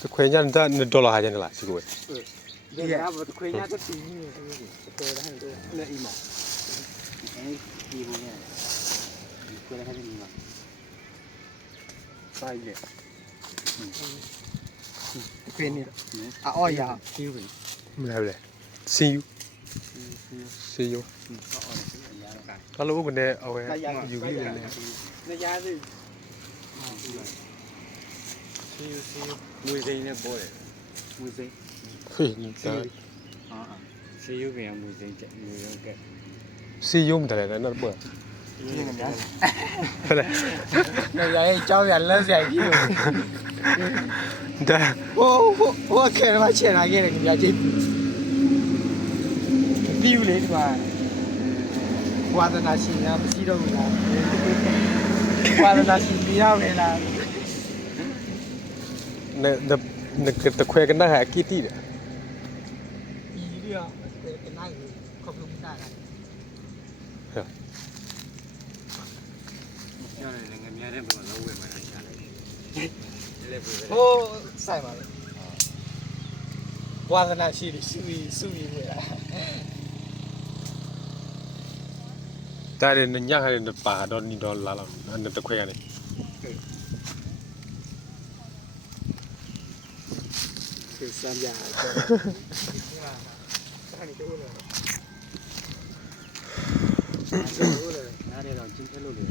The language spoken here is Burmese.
တခွေညာဒေါ်လာဟာကျန်လားစီကိုပဲ ဒီကဘာခွေညာတော့တီးနေတယ်တော်တယ်ဟဲ့တော့လည်းအိမ်မှာအဲဒီဘုံနဲ့ဒီခွေရတဲ့နေမှာစိုက်လေခွေနေအော်ရတီးပြီ မလဲလေစီယူဒါလို့ဘယ်နဲ့အဝဲယူပြီးလဲ နေရာစီမွေစိမ်းနဲ့ပေါ်တယ်မွေစိမ်း ဟေးဒါ ဆေးရုံကမွေစိမ်းချက်မွေရုံက စီယူမတယ်လည်းတော့ပေါ့ ဒီကများ ဟုတ်လေ နေရာရဲ့ကြောင်းရလက်ဆိုင်ကြီးလို့ ဒါ ဟိုခဲမှာချင်လာခဲ့တယ်ကြည့်ပြီးဦးလေဒီမှာဝါဒနာရှင်များမရှိတော့ဘူးလားဝါဒနာရှင်ပြရမယ်လား နဲ့တခွေကနာဟာကီတီတယ် ဒီရเป็นနိုင်ခေါပလုံးတာလားရတယ်ငါများတဲ့ဘက်မှာလုံးဝမှာရှာလိုက်တယ်ဟိုဆိုင်ပါလေဝါဒနာရှိတယ်စုပြီးနေတာ ဒါလည်းညဟာလည်းပါတော့နီတော့လာလောက်အဲ့တခွေရတယ် คือสัญญาနားတယ်တော့ကျင်းထလို့လေ